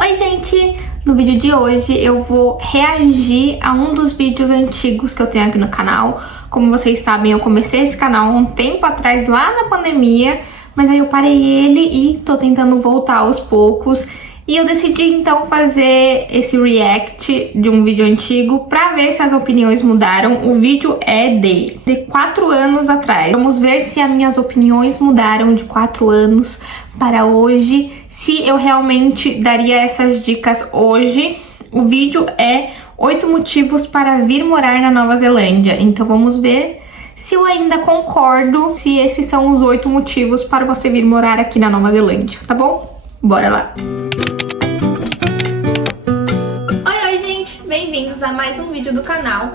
Oi gente! No vídeo de hoje eu vou reagir a um dos vídeos antigos que eu tenho aqui no canal. Como vocês sabem, eu comecei esse canal há um tempo atrás, lá na pandemia, mas aí eu parei ele e tô tentando voltar aos poucos. E eu decidi então fazer esse react de um vídeo antigo pra ver se as opiniões mudaram. O vídeo é de 4 anos atrás. Vamos ver se as minhas opiniões mudaram de 4 anos para hoje, se eu realmente daria essas dicas hoje. O vídeo é 8 motivos para vir morar na Nova Zelândia. Então vamos ver se eu ainda concordo, se esses são os 8 motivos para você vir morar aqui na Nova Zelândia, tá bom? Bora lá! Oi, gente! Bem-vindos a mais um vídeo do canal.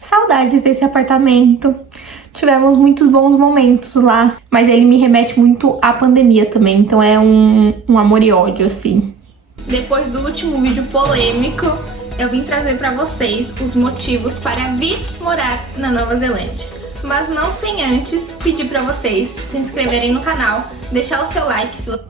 Saudades desse apartamento. Tivemos muitos bons momentos lá, mas ele me remete muito à pandemia também, então é um amor e ódio, assim. Depois do último vídeo polêmico, eu vim trazer pra vocês os motivos para vir morar na Nova Zelândia. Mas não sem antes pedir pra vocês se inscreverem no canal, deixar o seu like se você...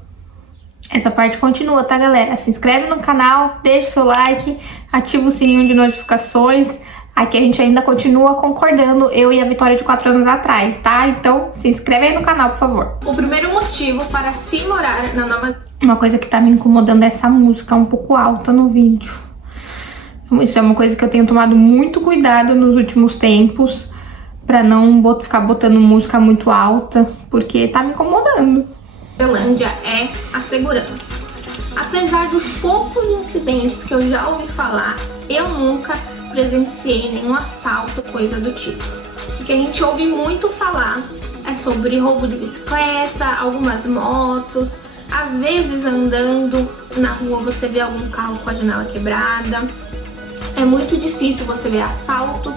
Essa parte continua, tá, galera? Se inscreve no canal, deixa o seu like, ativa o sininho de notificações. Aqui a gente ainda continua concordando, eu e a Vitória de 4 anos atrás, tá? Então se inscreve aí no canal, por favor. O primeiro motivo para se morar na Nova... Uma coisa que tá me incomodando é essa música um pouco alta no vídeo. Isso é uma coisa que eu tenho tomado muito cuidado nos últimos tempos, pra não ficar botando música muito alta, porque tá me incomodando. Zelândia é a segurança. Apesar dos poucos incidentes que eu já ouvi falar, eu nunca presenciei nenhum assalto, coisa do tipo. O que a gente ouve muito falar é sobre roubo de bicicleta, algumas motos, às vezes andando na rua você vê algum carro com a janela quebrada. É muito difícil você ver assalto,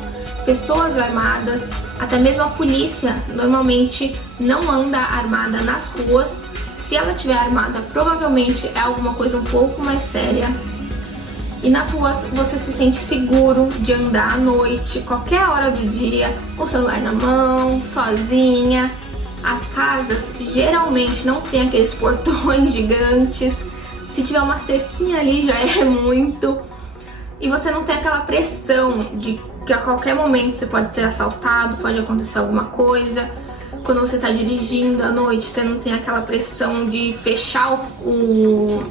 pessoas armadas, até mesmo a polícia normalmente não anda armada nas ruas. Se ela estiver armada, provavelmente é alguma coisa um pouco mais séria. E nas ruas você se sente seguro de andar à noite, qualquer hora do dia, com o celular na mão, sozinha. As casas geralmente não tem aqueles portões gigantes. Se tiver uma cerquinha ali já é muito. E você não tem aquela pressão de que a qualquer momento você pode ser assaltado, pode acontecer alguma coisa. Quando você tá dirigindo à noite, você não tem aquela pressão de fechar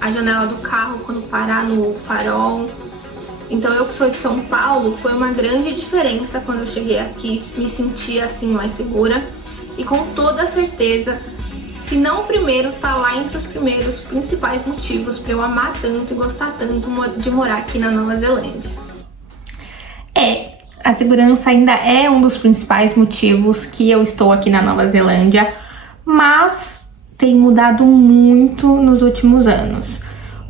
a janela do carro quando parar no farol. Então eu que sou de São Paulo, foi uma grande diferença quando eu cheguei aqui, me senti assim mais segura. E com toda certeza, se não o primeiro, tá lá entre os primeiros principais motivos pra eu amar tanto e gostar tanto de morar aqui na Nova Zelândia. A segurança ainda é um dos principais motivos que eu estou aqui na Nova Zelândia, mas tem mudado muito nos últimos anos.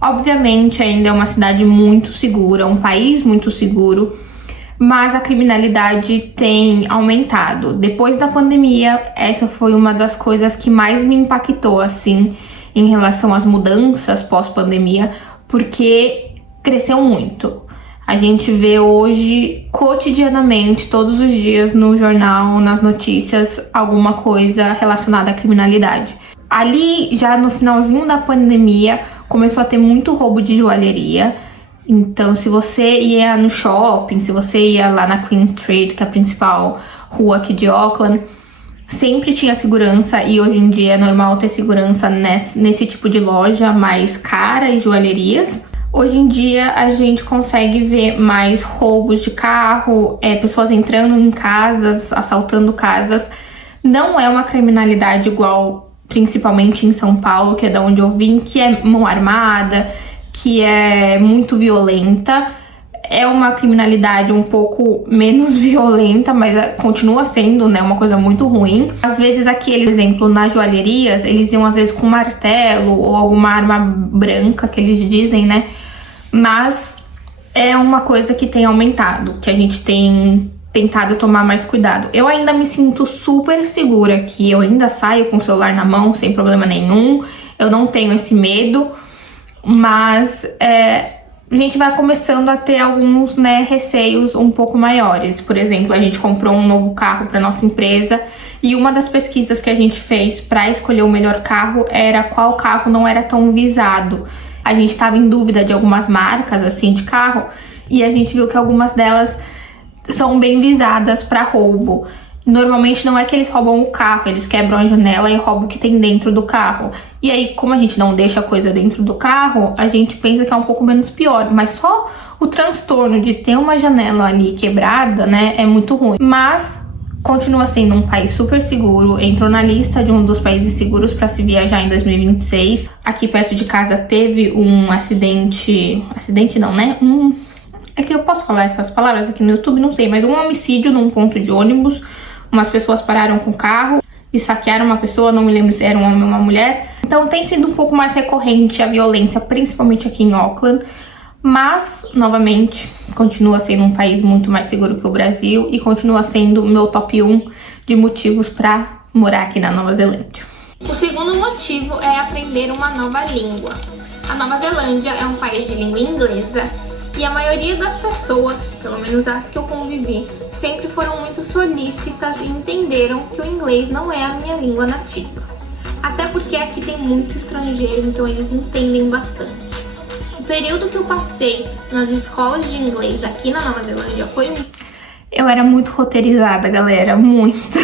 Obviamente ainda é uma cidade muito segura, um país muito seguro, mas a criminalidade tem aumentado. Depois da pandemia, essa foi uma das coisas que mais me impactou, assim, em relação às mudanças pós-pandemia, porque cresceu muito. A gente vê hoje, cotidianamente, todos os dias, no jornal, nas notícias, alguma coisa relacionada à criminalidade. Ali, já no finalzinho da pandemia, começou a ter muito roubo de joalheria. Então, se você ia no shopping, se você ia lá na Queen Street, que é a principal rua aqui de Auckland, sempre tinha segurança, e hoje em dia é normal ter segurança nesse tipo de loja mais cara e joalherias. Hoje em dia a gente consegue ver mais roubos de carro, pessoas entrando em casas, assaltando casas. Não é uma criminalidade igual, principalmente em São Paulo, que é da onde eu vim, que é mão armada, que é muito violenta. É uma criminalidade um pouco menos violenta, mas continua sendo, né, uma coisa muito ruim. Às vezes aqui, por exemplo, nas joalherias, eles iam às vezes com martelo ou alguma arma branca que eles dizem, né? Mas é uma coisa que tem aumentado, que a gente tem tentado tomar mais cuidado. Eu ainda me sinto super segura aqui, eu ainda saio com o celular na mão sem problema nenhum, eu não tenho esse medo, mas a gente vai começando a ter alguns, né, receios um pouco maiores. Por exemplo, a gente comprou um novo carro para nossa empresa e uma das pesquisas que a gente fez para escolher o melhor carro era qual carro não era tão visado. a gente tava em dúvida de algumas marcas, assim, de carro, e a gente viu que algumas delas são bem visadas pra roubo. Normalmente não é que eles roubam o carro, eles quebram a janela e roubam o que tem dentro do carro. E aí, como a gente não deixa coisa dentro do carro, a gente pensa que é um pouco menos pior. Mas só o transtorno de ter uma janela ali quebrada, né, é muito ruim. Mas continua sendo um país super seguro, entrou na lista de um dos países seguros para se viajar em 2026. Aqui perto de casa teve um acidente não, né? É que eu posso falar essas palavras aqui no YouTube, não sei, mas um homicídio num ponto de ônibus. Umas pessoas pararam com o carro, esfaquearam uma pessoa, não me lembro se era um homem ou uma mulher. Então tem sido um pouco mais recorrente a violência, principalmente aqui em Auckland. Mas, novamente, continua sendo um país muito mais seguro que o Brasil e continua sendo o meu top 1 de motivos para morar aqui na Nova Zelândia. O segundo motivo é aprender uma nova língua. A Nova Zelândia é um país de língua inglesa e a maioria das pessoas, pelo menos as que eu convivi, sempre foram muito solícitas e entenderam que o inglês não é a minha língua nativa. Até porque aqui tem muito estrangeiro, então eles entendem bastante. O período que eu passei nas escolas de inglês aqui na Nova Zelândia foi... Eu era muito roteirizada, galera, muito.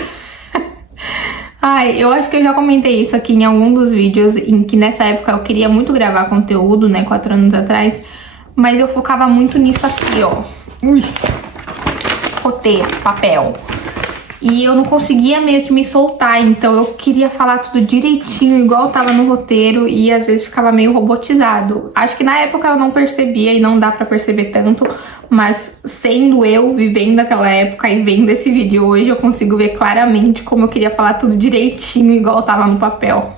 Ai, eu acho que eu já comentei isso aqui em algum dos vídeos, em que nessa época eu queria muito gravar conteúdo, né, 4 anos atrás, mas eu focava muito nisso aqui, ó. Roteiro, papel. E eu não conseguia meio que me soltar, então eu queria falar tudo direitinho, igual tava no roteiro, e às vezes ficava meio robotizado. Acho que na época eu não percebia e não dá pra perceber tanto, mas sendo eu, vivendo aquela época e vendo esse vídeo hoje, eu consigo ver claramente como eu queria falar tudo direitinho, igual tava no papel.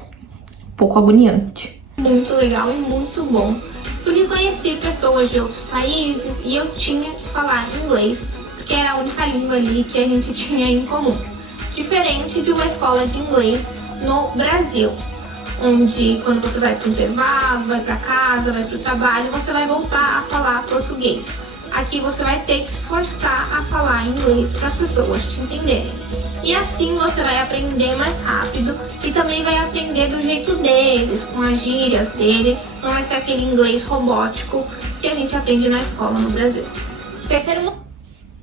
Um pouco agoniante. Muito legal e muito bom. Porque conheci pessoas de outros países e eu tinha que falar inglês, porque era a única língua ali que a gente tinha em comum. Diferente de uma escola de inglês no Brasil, onde quando você vai para o intervalo, vai para casa, vai para o trabalho, você vai voltar a falar português. Aqui você vai ter que se forçar a falar inglês para as pessoas te entenderem. E assim você vai aprender mais rápido e também vai aprender do jeito deles, com as gírias dele. Não vai ser aquele inglês robótico que a gente aprende na escola no Brasil. Terceiro,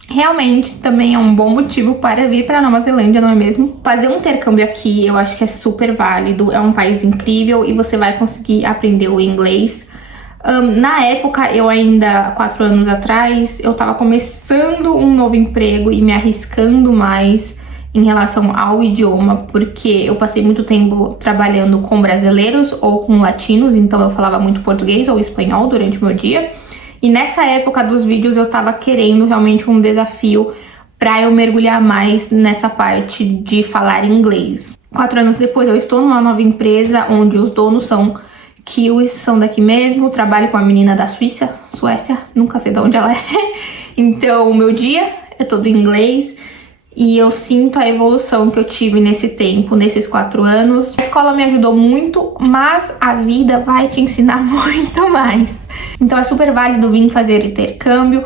realmente também é um bom motivo para vir para Nova Zelândia, não é mesmo? Fazer um intercâmbio aqui eu acho que é super válido, é um país incrível e você vai conseguir aprender o inglês. Na época, eu ainda, 4 anos atrás, eu tava começando um novo emprego e me arriscando mais em relação ao idioma, porque eu passei muito tempo trabalhando com brasileiros ou com latinos, então eu falava muito português ou espanhol durante o meu dia. E nessa época dos vídeos eu tava querendo realmente um desafio pra eu mergulhar mais nessa parte de falar inglês. 4 anos depois eu estou numa nova empresa onde os donos são kiwis, são daqui mesmo, trabalho com a menina da Suécia, nunca sei de onde ela é. Então o meu dia é todo em inglês e eu sinto a evolução que eu tive nesse tempo, nesses 4 anos. A escola me ajudou muito, mas a vida vai te ensinar muito mais. Então é super válido vir fazer intercâmbio,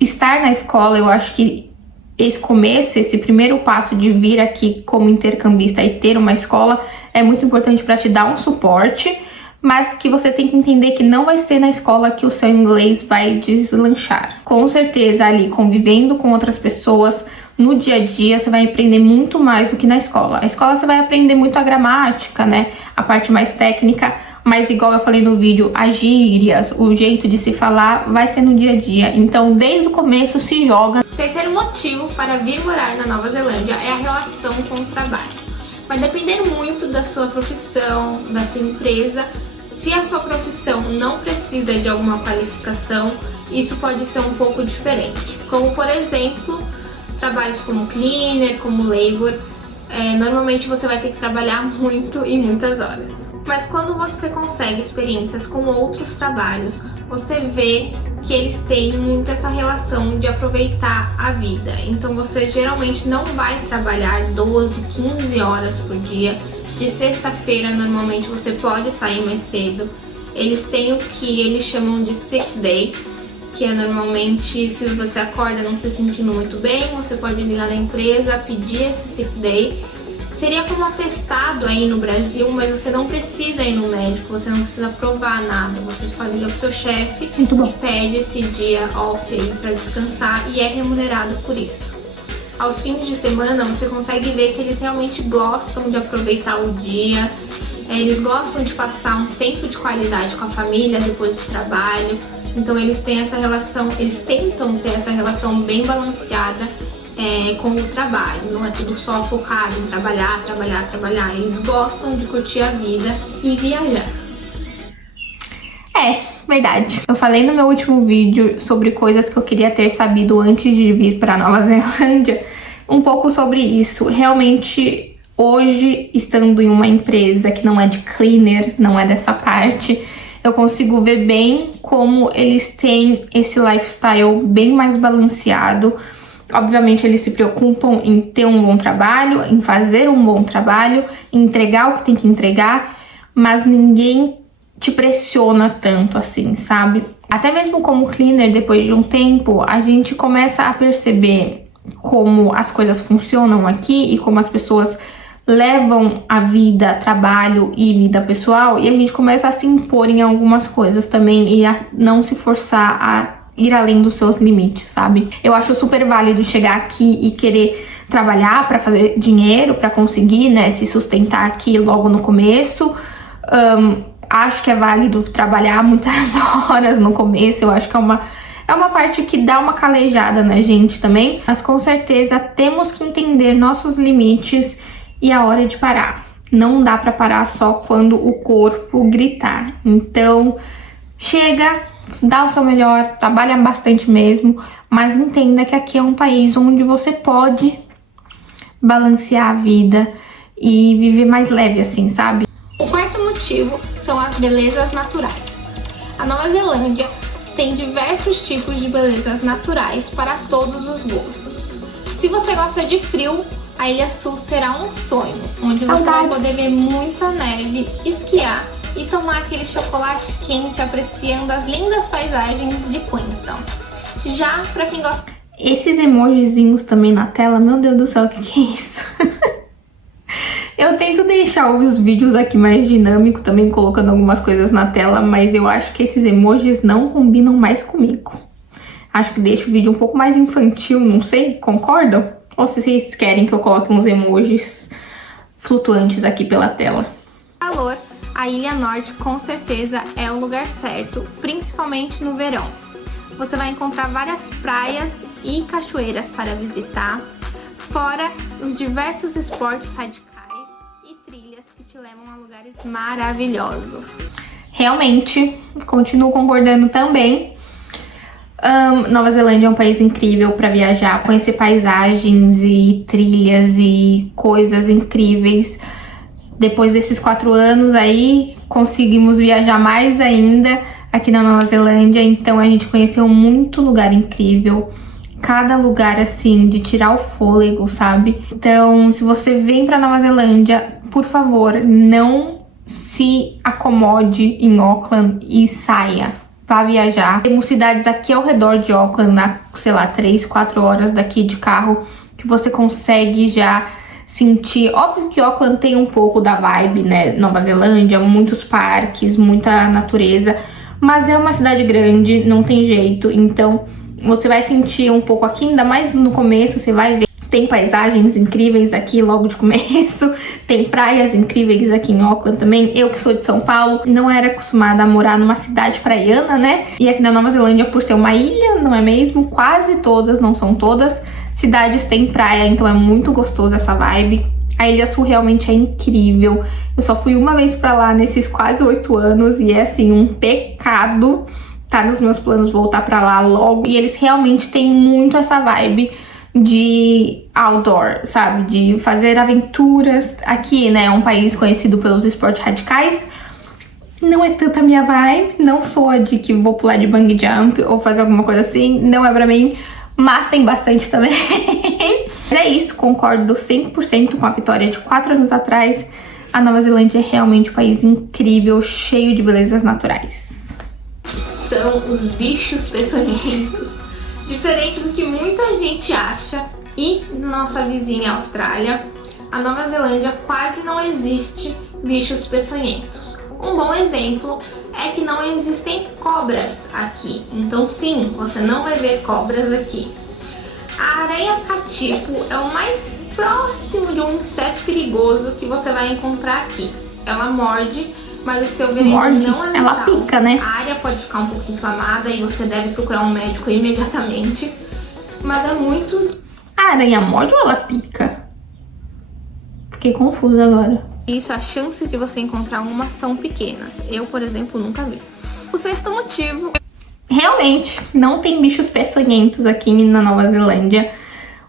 estar na escola. Eu acho que esse começo, esse primeiro passo de vir aqui como intercambista e ter uma escola é muito importante para te dar um suporte, mas que você tem que entender que não vai ser na escola que o seu inglês vai deslanchar. Com certeza ali convivendo com outras pessoas, no dia a dia você vai aprender muito mais do que na escola. A escola você vai aprender muito a gramática, né? A parte mais técnica, mas igual eu falei no vídeo, as gírias, o jeito de se falar vai ser no dia a dia. Então desde o começo se joga. Terceiro motivo para vir morar na Nova Zelândia é a relação com o trabalho. Vai depender muito da sua profissão, da sua empresa. Se a sua profissão não precisa de alguma qualificação, isso pode ser um pouco diferente. Como, por exemplo, trabalhos como cleaner, como labor, normalmente você vai ter que trabalhar muito e muitas horas. Mas quando você consegue experiências com outros trabalhos, você vê que eles têm muito essa relação de aproveitar a vida. Então você geralmente não vai trabalhar 12, 15 horas por dia. De sexta-feira, normalmente, você pode sair mais cedo. Eles têm o que eles chamam de sick day, que é normalmente, se você acorda não se sentindo muito bem, você pode ligar na empresa, pedir esse sick day. Seria como atestado aí no Brasil, mas você não precisa ir no médico, você não precisa provar nada. Você só liga pro seu chefe e pede esse dia off aí pra descansar e é remunerado por isso. Aos fins de semana você consegue ver que eles realmente gostam de aproveitar o dia, eles gostam de passar um tempo de qualidade com a família depois do trabalho. Então eles têm essa relação, eles tentam ter essa relação bem balanceada com o trabalho, não é tudo só focado em trabalhar. Eles gostam de curtir a vida e viajar. Verdade. Eu falei no meu último vídeo sobre coisas que eu queria ter sabido antes de vir para Nova Zelândia, um pouco sobre isso. Realmente, hoje, estando em uma empresa que não é de cleaner, não é dessa parte, eu consigo ver bem como eles têm esse lifestyle bem mais balanceado. Obviamente, eles se preocupam em ter um bom trabalho, em fazer um bom trabalho, em entregar o que tem que entregar, mas ninguém te pressiona tanto assim, sabe? Até mesmo como cleaner, depois de um tempo, a gente começa a perceber como as coisas funcionam aqui e como as pessoas levam a vida, trabalho e vida pessoal, e a gente começa a se impor em algumas coisas também e a não se forçar a ir além dos seus limites, sabe? Eu acho super válido chegar aqui e querer trabalhar para fazer dinheiro, para conseguir, né, se sustentar aqui logo no começo. Acho que é válido trabalhar muitas horas no começo, eu acho que é uma parte que dá uma calejada na gente também, mas com certeza temos que entender nossos limites e a hora de parar. Não dá pra parar só quando o corpo gritar. Então, chega, dá o seu melhor, trabalha bastante mesmo, mas entenda que aqui é um país onde você pode balancear a vida e viver mais leve assim, sabe? O quarto motivo são as belezas naturais. A Nova Zelândia tem diversos tipos de belezas naturais para todos os gostos. Se você gosta de frio, a Ilha Sul será um sonho, onde você vai poder ver muita neve, esquiar e tomar aquele chocolate quente apreciando as lindas paisagens de Queenstown. Já para quem gosta... Esses emojizinhos também na tela, meu Deus do céu, o que é isso? Eu tento deixar os vídeos aqui mais dinâmico, também colocando algumas coisas na tela, mas eu acho que esses emojis não combinam mais comigo. Acho que deixa o vídeo um pouco mais infantil, não sei, concordam? Ou se vocês querem que eu coloque uns emojis flutuantes aqui pela tela? Calor, a Ilha Norte com certeza é o lugar certo, principalmente no verão. Você vai encontrar várias praias e cachoeiras para visitar, fora os diversos esportes radicais e trilhas que te levam a lugares maravilhosos. Realmente, continuo concordando também. Nova Zelândia é um país incrível para viajar, conhecer paisagens e trilhas e coisas incríveis. Depois desses 4 anos aí, conseguimos viajar mais ainda aqui na Nova Zelândia, então a gente conheceu muito lugar incrível. Cada lugar, assim, de tirar o fôlego, sabe? Então, se você vem pra Nova Zelândia, por favor, não se acomode em Auckland e saia. Vá viajar. Temos cidades aqui ao redor de Auckland, sei lá, 3, 4 horas daqui de carro, que você consegue já sentir. Óbvio que Auckland tem um pouco da vibe, né? Nova Zelândia, muitos parques, muita natureza, mas é uma cidade grande, não tem jeito, então você vai sentir um pouco aqui, ainda mais no começo, você vai ver. Tem paisagens incríveis aqui logo de começo, tem praias incríveis aqui em Auckland também. Eu que sou de São Paulo, não era acostumada a morar numa cidade praiana, né? E aqui na Nova Zelândia, por ser uma ilha, não é mesmo? Quase todas, não são todas, cidades têm praia, então é muito gostoso essa vibe. A Ilha Sul realmente é incrível. Eu só fui uma vez pra lá nesses quase 8 anos e é assim, um pecado. Tá nos meus planos voltar pra lá logo. E eles realmente têm muito essa vibe de outdoor, sabe? De fazer aventuras. Aqui, né, é um país conhecido pelos esportes radicais. Não é tanta minha vibe. Não sou a de que vou pular de bungee jump ou fazer alguma coisa assim. Não é pra mim. Mas tem bastante também. Mas é isso, concordo 100% com a Vitória de 4 anos atrás. A Nova Zelândia é realmente um país incrível, cheio de belezas naturais. São os bichos peçonhentos. Diferente do que muita gente acha, e nossa vizinha Austrália, a Nova Zelândia quase não existe bichos peçonhentos. Um bom exemplo é que não existem cobras aqui. Então sim, você não vai ver cobras aqui. A aranha-catipo é o mais próximo de um inseto perigoso que você vai encontrar aqui. Ela morde, mas o seu veneno não é letal. Ela pica, né? A área pode ficar um pouco inflamada e você deve procurar um médico imediatamente. Mas é muito... A aranha morde ou ela pica? Fiquei confusa agora. Isso, as chances de você encontrar uma são pequenas. Eu, por exemplo, nunca vi. O sexto motivo... Realmente, não tem bichos peçonhentos aqui na Nova Zelândia.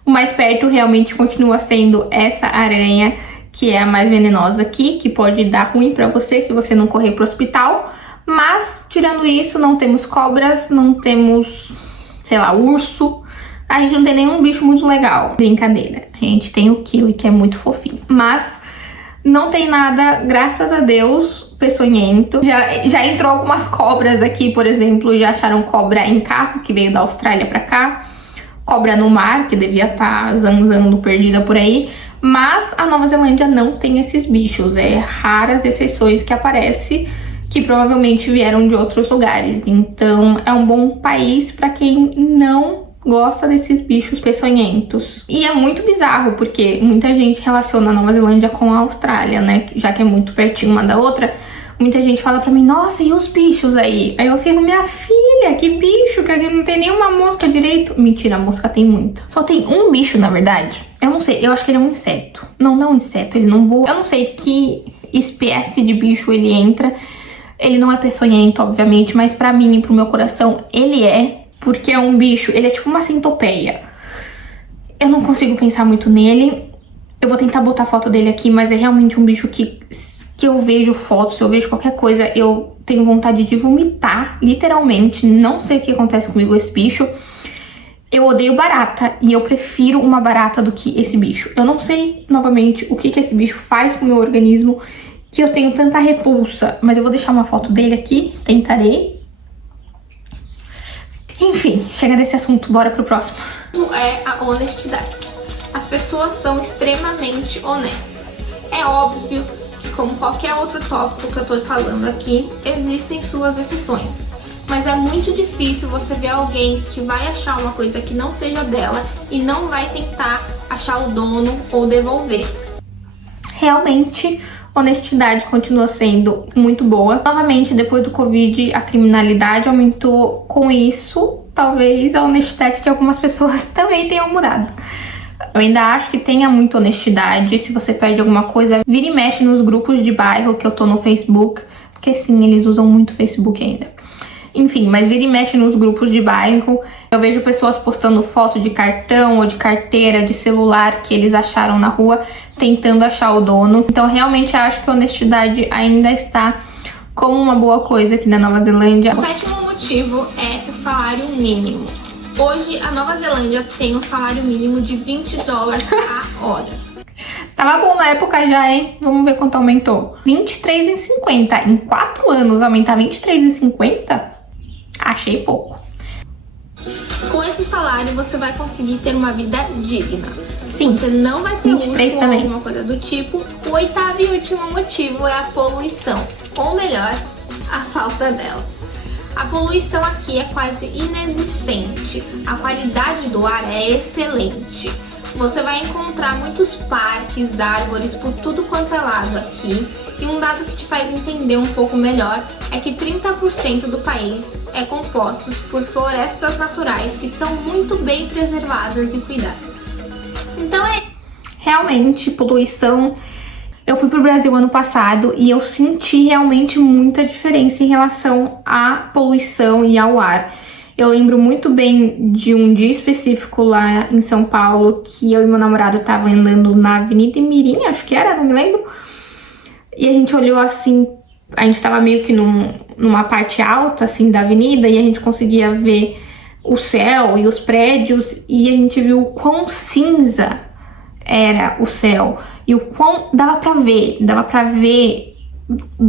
O mais perto realmente continua sendo essa aranha, que é a mais venenosa aqui, que pode dar ruim pra você se você não correr pro hospital. Mas, tirando isso, não temos cobras, não temos, sei lá, urso. A gente não tem nenhum bicho muito legal. Brincadeira. A gente tem o kiwi, que é muito fofinho. Mas não tem nada, graças a Deus, peçonhento. Já entrou algumas cobras aqui, por exemplo. Já acharam cobra em carro, que veio da Austrália pra cá. Cobra no mar, que devia estar zanzando perdida por aí. Mas a Nova Zelândia não tem esses bichos. É raras exceções que aparecem, que provavelmente vieram de outros lugares. Então é um bom país pra quem não gosta desses bichos peçonhentos. E é muito bizarro, porque muita gente relaciona a Nova Zelândia com a Austrália, né? Já que é muito pertinho uma da outra. Muita gente fala pra mim, nossa, e os bichos aí? Aí eu fico, minha filha, que bicho, que aqui não tem nenhuma mosca direito. Mentira, a mosca tem muita. Só tem um bicho, na verdade. Eu não sei, eu acho que ele é um inseto. Não é um inseto, ele não voa. Eu não sei que espécie de bicho ele entra. Ele não é peçonhento, obviamente, mas pra mim e pro meu coração, ele é. Porque é um bicho, ele é tipo uma centopeia. Eu não consigo pensar muito nele. Eu vou tentar botar foto dele aqui, mas é realmente um bicho que eu vejo fotos, se eu vejo qualquer coisa, eu tenho vontade de vomitar, literalmente. Não sei o que acontece comigo com esse bicho. Eu odeio barata e eu prefiro uma barata do que esse bicho. Eu não sei, novamente, o que esse bicho faz com o meu organismo, que eu tenho tanta repulsa. Mas eu vou deixar uma foto dele aqui, tentarei. Enfim, chega desse assunto, bora pro próximo. É a honestidade. As pessoas são extremamente honestas. É óbvio que, como qualquer outro tópico que eu tô falando aqui, existem suas exceções. Mas é muito difícil você ver alguém que vai achar uma coisa que não seja dela e não vai tentar achar o dono ou devolver. Realmente, honestidade continua sendo muito boa. Novamente, depois do Covid, a criminalidade aumentou. Com isso, talvez a honestidade de algumas pessoas também tenha mudado. Eu ainda acho que tenha muita honestidade. Se você perde alguma coisa, vira e mexe nos grupos de bairro que eu tô no Facebook. Porque sim, eles usam muito o Facebook ainda. Enfim, mas vira e mexe nos grupos de bairro. Eu vejo pessoas postando foto de cartão ou de carteira, de celular que eles acharam na rua, tentando achar o dono. Então, realmente acho que a honestidade ainda está como uma boa coisa aqui na Nova Zelândia. O sétimo motivo é o salário mínimo. Hoje, a Nova Zelândia tem um salário mínimo de $20 a hora. Tava bom na época já, hein? Vamos ver quanto aumentou. R$23,50. Em 4 anos, aumentar R$23,50? Achei pouco. Com esse salário, você vai conseguir ter uma vida digna. Sim. Você não vai ter luxo ou também. alguma coisa do tipo. O oitavo e último motivo é a poluição. Ou melhor, a falta dela. A poluição aqui é quase inexistente. A qualidade do ar é excelente. Você vai encontrar muitos parques, árvores por tudo quanto é lado aqui. E um dado que te faz entender um pouco melhor é que 30% do país é composto por florestas naturais que são muito bem preservadas e cuidadas. Então é... Realmente, poluição... Eu fui pro Brasil ano passado e eu senti realmente muita diferença em relação à poluição e ao ar. Eu lembro muito bem de um dia específico lá em São Paulo que eu e meu namorado estavam andando na Avenida Imirim, acho que era, não me lembro. E a gente olhou assim, a gente tava meio que numa parte alta assim da avenida e a gente conseguia ver o céu e os prédios e a gente viu o quão cinza era o céu e o quão dava pra ver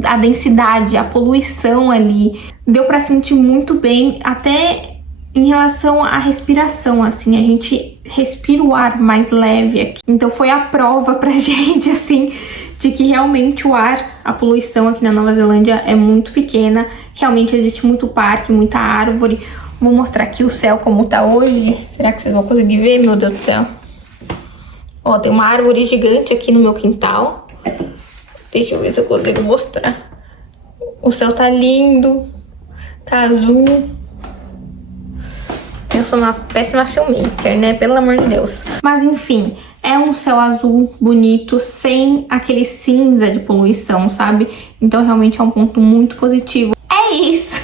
a densidade, a poluição ali. Deu pra sentir muito bem, até em relação à respiração, assim, a gente respira o ar mais leve aqui. Então foi a prova pra gente, assim, de que realmente o ar, a poluição aqui na Nova Zelândia é muito pequena. Realmente existe muito parque, muita árvore. Vou mostrar aqui o céu como tá hoje. Será que vocês vão conseguir ver? Meu Deus do céu. Ó, tem uma árvore gigante aqui no meu quintal. Deixa eu ver se eu consigo mostrar. O céu tá lindo. Tá azul. Eu sou uma péssima filmmaker, né? Pelo amor de Deus. Mas enfim, é um céu azul bonito, sem aquele cinza de poluição, sabe? Então realmente é um ponto muito positivo. É isso!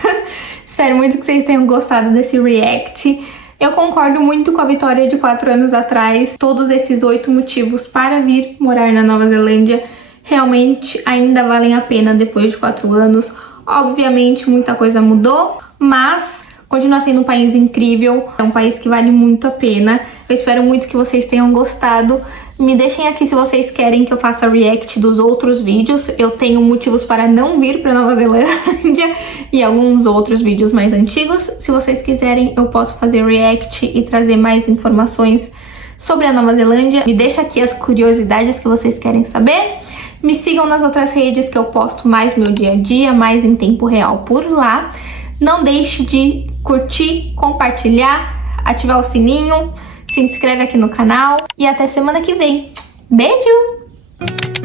Espero muito que vocês tenham gostado desse react. Eu concordo muito com a Vitória de 4 anos atrás. Todos esses 8 motivos para vir morar na Nova Zelândia realmente ainda valem a pena depois de 4 anos. Obviamente muita coisa mudou, mas continua sendo um país incrível, é um país que vale muito a pena. Eu espero muito que vocês tenham gostado. Me deixem aqui se vocês querem que eu faça react dos outros vídeos. Eu tenho motivos para não vir para Nova Zelândia e alguns outros vídeos mais antigos. Se vocês quiserem, eu posso fazer react e trazer mais informações sobre a Nova Zelândia. Me deixa aqui as curiosidades que vocês querem saber. Me sigam nas outras redes que eu posto mais meu dia a dia, mais em tempo real por lá. Não deixe de curtir, compartilhar, ativar o sininho, se inscreve aqui no canal e até semana que vem. Beijo!